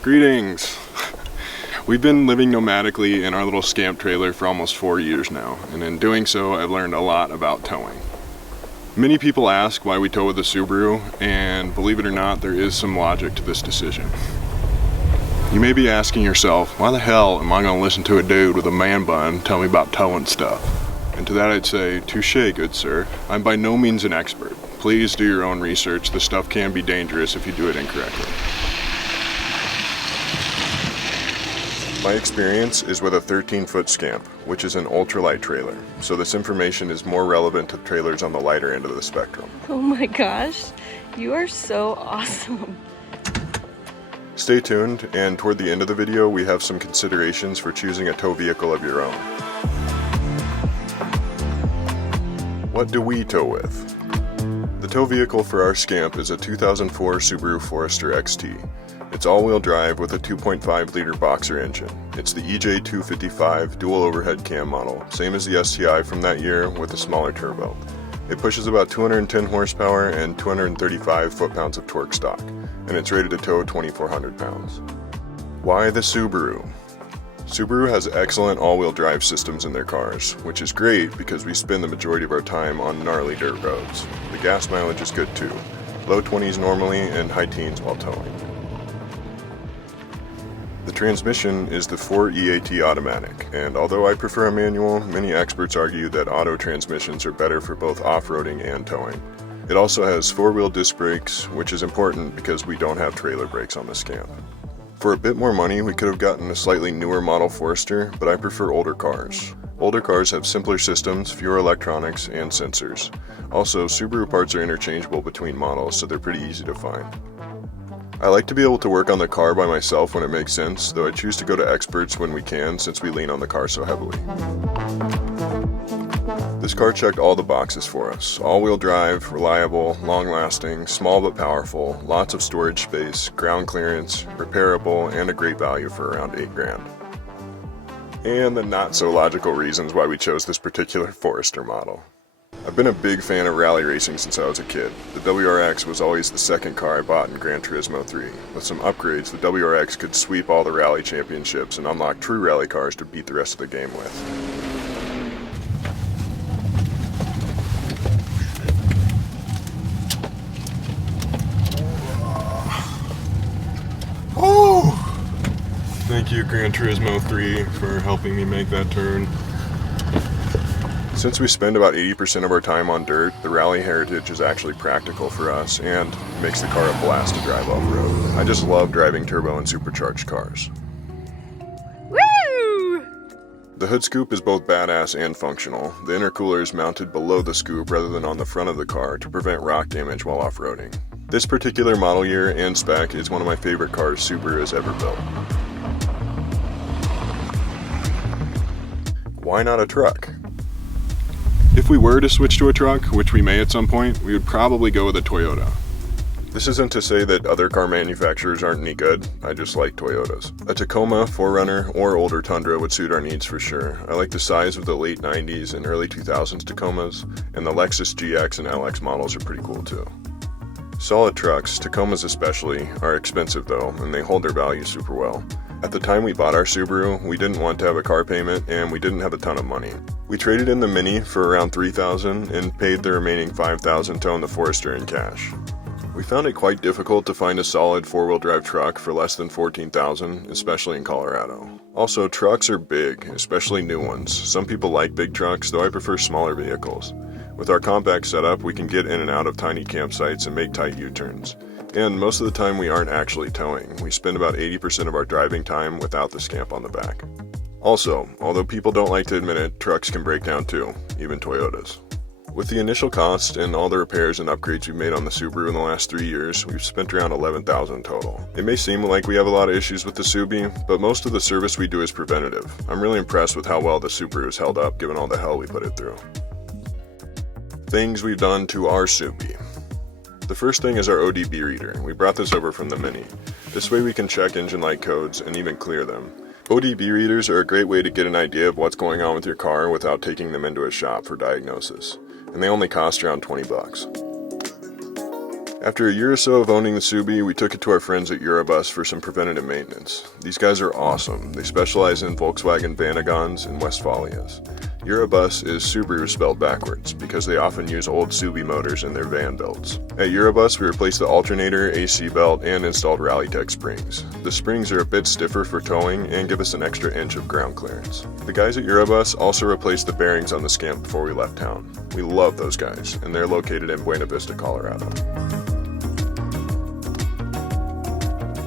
Greetings! We've been living nomadically in our little Scamp trailer for almost 4 years now, and in doing so I've learned a lot about towing. Many people ask why we tow with a Subaru, and believe it or not, there is some logic to this decision. You may be asking yourself, why the hell am I going to listen to a dude with a man bun tell me about towing stuff? And to that I'd say, touché, good sir. I'm by no means an expert. Please do your own research. This stuff can be dangerous if you do it incorrectly. My experience is with a 13-foot Scamp, which is an ultralight trailer, so this information is more relevant to trailers on the lighter end of the spectrum. Oh my gosh, you are so awesome. Stay tuned, and toward the end of the video we have some considerations for choosing a tow vehicle of your own. What do we tow with? The tow vehicle for our Scamp is a 2004 Subaru Forester XT. It's all-wheel drive with a 2.5-liter boxer engine. It's the EJ255 dual overhead cam model, same as the STI from that year with a smaller turbo. It pushes about 210 horsepower and 235 foot-pounds of torque stock, and it's rated to tow 2,400 pounds. Why the Subaru? Subaru has excellent all-wheel drive systems in their cars, which is great because we spend the majority of our time on gnarly dirt roads. The gas mileage is good too, low 20s normally and high teens while towing. The transmission is the 4EAT automatic, and although I prefer a manual, many experts argue that auto transmissions are better for both off-roading and towing. It also has 4-wheel disc brakes, which is important because we don't have trailer brakes on the Scamp. For a bit more money, we could have gotten a slightly newer model Forester, but I prefer older cars. Older cars have simpler systems, fewer electronics, and sensors. Also, Subaru parts are interchangeable between models, so they're pretty easy to find. I like to be able to work on the car by myself when it makes sense, though I choose to go to experts when we can since we lean on the car so heavily. This car checked all the boxes for us. All-wheel drive, reliable, long-lasting, small but powerful, lots of storage space, ground clearance, repairable, and a great value for around $8 grand. And the not-so-logical reasons why we chose this particular Forester model. I've been a big fan of rally racing since I was a kid. The WRX was always the second car I bought in Gran Turismo 3. With some upgrades, the WRX could sweep all the rally championships and unlock true rally cars to beat the rest of the game with. Oh! Thank you, Gran Turismo 3, for helping me make that turn. Since we spend about 80% of our time on dirt, the rally heritage is actually practical for us and makes the car a blast to drive off-road. I just love driving turbo and supercharged cars. Woo! The hood scoop is both badass and functional. The intercooler is mounted below the scoop rather than on the front of the car to prevent rock damage while off-roading. This particular model year and spec is one of my favorite cars Subaru has ever built. Why not a truck? If we were to switch to a truck, which we may at some point, we would probably go with a Toyota. This isn't to say that other car manufacturers aren't any good, I just like Toyotas. A Tacoma, 4Runner, or older Tundra would suit our needs for sure. I like the size of the late 90s and early 2000s Tacomas, and the Lexus GX and LX models are pretty cool too. Solid trucks, Tacomas especially, are expensive though, and they hold their value super well. At the time we bought our Subaru, we didn't want to have a car payment and we didn't have a ton of money. We traded in the Mini for around $3,000 and paid the remaining $5,000 to own the Forester in cash. We found it quite difficult to find a solid 4-wheel drive truck for less than $14,000, especially in Colorado. Also, trucks are big, especially new ones. Some people like big trucks, though I prefer smaller vehicles. With our compact setup, we can get in and out of tiny campsites and make tight U-turns. And most of the time we aren't actually towing. We spend about 80% of our driving time without the Scamp on the back. Also, although people don't like to admit it, trucks can break down too, even Toyotas. With the initial cost and all the repairs and upgrades we've made on the Subaru in the last 3 years, we've spent around $11,000 total. It may seem like we have a lot of issues with the Subi, but most of the service we do is preventative. I'm really impressed with how well the Subaru has held up given all the hell we put it through. Things we've done to our Subi. The first thing is our ODB reader. We brought this over from the Mini. This way we can check engine light codes and even clear them. ODB readers are a great way to get an idea of what's going on with your car without taking them into a shop for diagnosis. And they only cost around 20 bucks. After a year or so of owning the Subi, we took it to our friends at URABUS for some preventative maintenance. These guys are awesome. They specialize in Volkswagen Vanagons and Westphalias. URABUS is Subaru spelled backwards, because they often use old Subi motors in their van builds. At URABUS, we replaced the alternator, AC belt, and installed Rallytech springs. The springs are a bit stiffer for towing and give us an extra inch of ground clearance. The guys at URABUS also replaced the bearings on the Scamp before we left town. We love those guys, and they're located in Buena Vista, Colorado.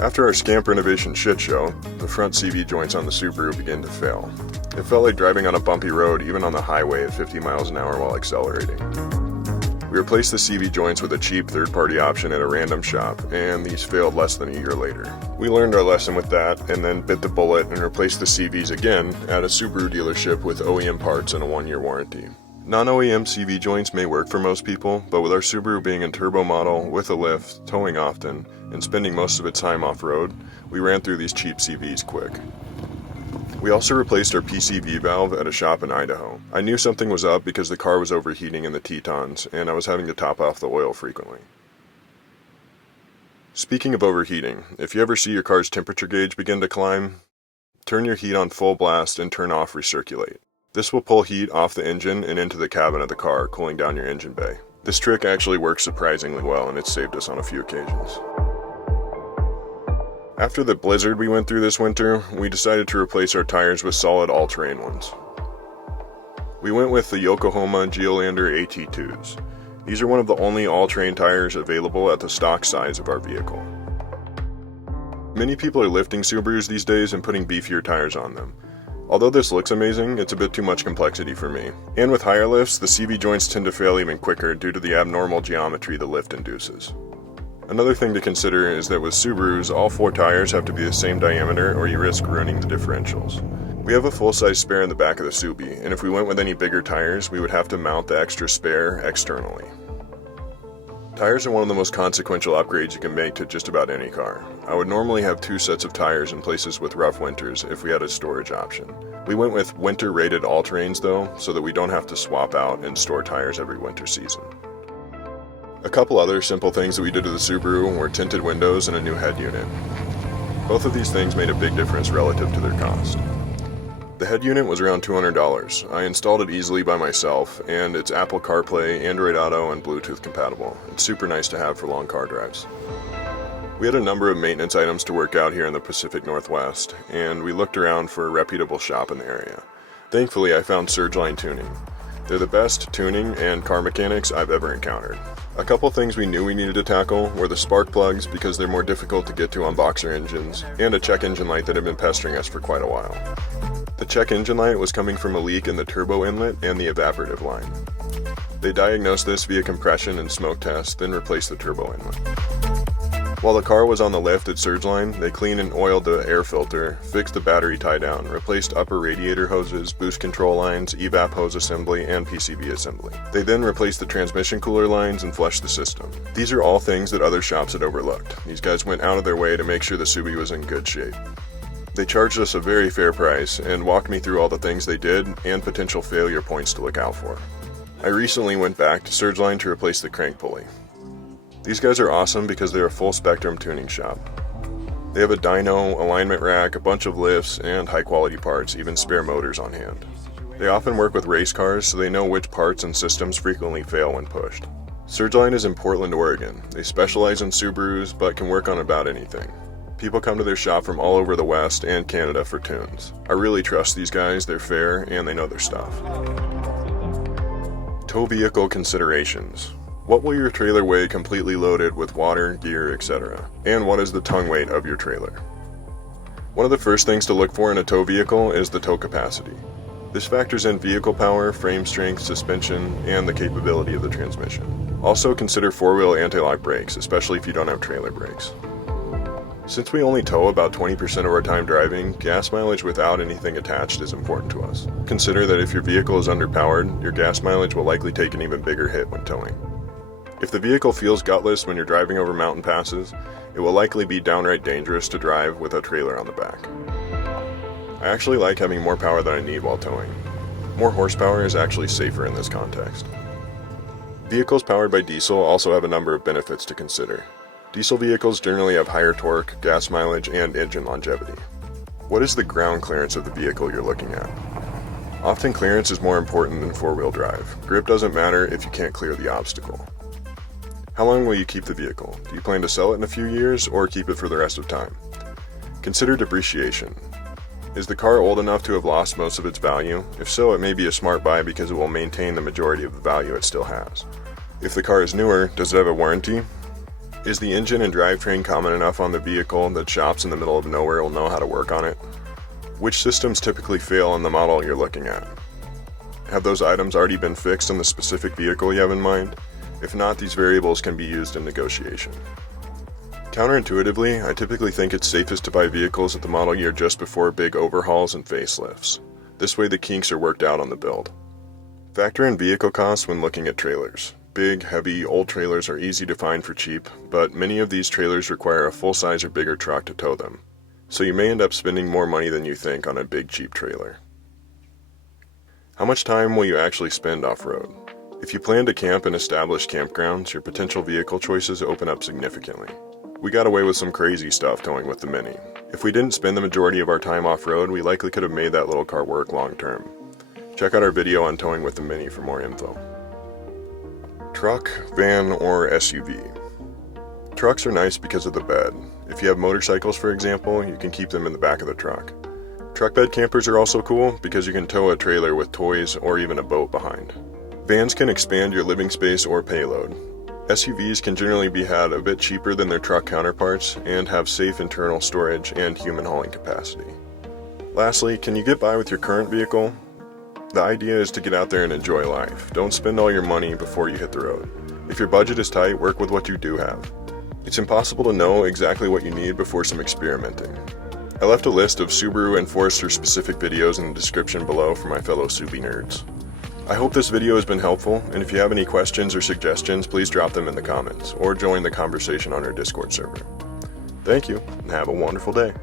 After our Scamp renovation shit show, the front CV joints on the Subaru began to fail. It felt like driving on a bumpy road even on the highway at 50 miles an hour while accelerating. We replaced the CV joints with a cheap third-party option at a random shop, and these failed less than a year later. We learned our lesson with that, and then bit the bullet and replaced the CVs again at a Subaru dealership with OEM parts and a 1-year warranty. Non-OEM CV joints may work for most people, but with our Subaru being a turbo model, with a lift, towing often, and spending most of its time off-road, we ran through these cheap CVs quick. We also replaced our PCV valve at a shop in Idaho. I knew something was up because the car was overheating in the Tetons, and I was having to top off the oil frequently. Speaking of overheating, if you ever see your car's temperature gauge begin to climb, turn your heat on full blast and turn off recirculate. This will pull heat off the engine and into the cabin of the car, cooling down your engine bay. This trick actually works surprisingly well, and it's saved us on a few occasions. After the blizzard we went through this winter, we decided to replace our tires with solid all-terrain ones. We went with the Yokohama GEOLANDAR AT2s. These are one of the only all-terrain tires available at the stock size of our vehicle. Many people are lifting Subarus these days and putting beefier tires on them. Although this looks amazing, it's a bit too much complexity for me. And with higher lifts, the CV joints tend to fail even quicker due to the abnormal geometry the lift induces. Another thing to consider is that with Subarus, all 4 tires have to be the same diameter or you risk ruining the differentials. We have a full-size spare in the back of the Subi, and if we went with any bigger tires, we would have to mount the extra spare externally. Tires are one of the most consequential upgrades you can make to just about any car. I would normally have 2 sets of tires in places with rough winters if we had a storage option. We went with winter-rated all-terrains though, so that we don't have to swap out and store tires every winter season. A couple other simple things that we did to the Subaru were tinted windows and a new head unit. Both of these things made a big difference relative to their cost. The head unit was around $200. I installed it easily by myself, and it's Apple CarPlay, Android Auto, and Bluetooth compatible. It's super nice to have for long car drives. We had a number of maintenance items to work out here in the Pacific Northwest, and we looked around for a reputable shop in the area. Thankfully, I found SURGELINE Tuning. They're the best tuning and car mechanics I've ever encountered. A couple things we knew we needed to tackle were the spark plugs because they're more difficult to get to on boxer engines, and a check engine light that had been pestering us for quite a while. The check engine light was coming from a leak in the turbo inlet and the evaporative line. They diagnosed this via compression and smoke test, then replaced the turbo inlet. While the car was on the lift at SURGELINE, they cleaned and oiled the air filter, fixed the battery tie-down, replaced upper radiator hoses, boost control lines, evap hose assembly, and PCV assembly. They then replaced the transmission cooler lines and flushed the system. These are all things that other shops had overlooked. These guys went out of their way to make sure the Subi was in good shape. They charged us a very fair price and walked me through all the things they did and potential failure points to look out for. I recently went back to SURGELINE to replace the crank pulley. These guys are awesome because they're a full spectrum tuning shop. They have a dyno, alignment rack, a bunch of lifts, and high quality parts, even spare motors on hand. They often work with race cars, so they know which parts and systems frequently fail when pushed. SURGELINE is in Portland, Oregon. They specialize in Subarus, but can work on about anything. People come to their shop from all over the West and Canada for tunes. I really trust these guys, they're fair, and they know their stuff. Tow vehicle considerations. What will your trailer weigh completely loaded with water, gear, etc.? And what is the tongue weight of your trailer? One of the first things to look for in a tow vehicle is the tow capacity. This factors in vehicle power, frame strength, suspension, and the capability of the transmission. Also consider four-wheel anti-lock brakes, especially if you don't have trailer brakes. Since we only tow about 20% of our time driving, gas mileage without anything attached is important to us. Consider that if your vehicle is underpowered, your gas mileage will likely take an even bigger hit when towing. If the vehicle feels gutless when you're driving over mountain passes, it will likely be downright dangerous to drive with a trailer on the back. I actually like having more power than I need while towing. More horsepower is actually safer in this context. Vehicles powered by diesel also have a number of benefits to consider. Diesel vehicles generally have higher torque, gas mileage, and engine longevity. What is the ground clearance of the vehicle you're looking at? Often clearance is more important than four-wheel drive. Grip doesn't matter if you can't clear the obstacle. How long will you keep the vehicle? Do you plan to sell it in a few years or keep it for the rest of time? Consider depreciation. Is the car old enough to have lost most of its value? If so, it may be a smart buy because it will maintain the majority of the value it still has. If the car is newer, does it have a warranty? Is the engine and drivetrain common enough on the vehicle that shops in the middle of nowhere will know how to work on it? Which systems typically fail in the model you're looking at? Have those items already been fixed on the specific vehicle you have in mind? If not, these variables can be used in negotiation. Counterintuitively, I typically think it's safest to buy vehicles at the model year just before big overhauls and facelifts. This way the kinks are worked out on the build. Factor in vehicle costs when looking at trailers. Big, heavy, old trailers are easy to find for cheap, but many of these trailers require a full-size or bigger truck to tow them. So you may end up spending more money than you think on a big, cheap trailer. How much time will you actually spend off-road? If you plan to camp in established campgrounds, your potential vehicle choices open up significantly. We got away with some crazy stuff towing with the Mini. If we didn't spend the majority of our time off-road, we likely could have made that little car work long-term. Check out our video on towing with the Mini for more info. Truck, van, or SUV. Trucks are nice because of the bed. If you have motorcycles, for example, you can keep them in the back of the truck. Truck bed campers are also cool because you can tow a trailer with toys or even a boat behind. Vans can expand your living space or payload. SUVs can generally be had a bit cheaper than their truck counterparts and have safe internal storage and human hauling capacity. Lastly, can you get by with your current vehicle? The idea is to get out there and enjoy life. Don't spend all your money before you hit the road. If your budget is tight, work with what you do have. It's impossible to know exactly what you need before some experimenting. I left a list of Subaru and Forester specific videos in the description below for my fellow Subi nerds. I hope this video has been helpful, and if you have any questions or suggestions, please drop them in the comments, or join the conversation on our Discord server. Thank you, and have a wonderful day.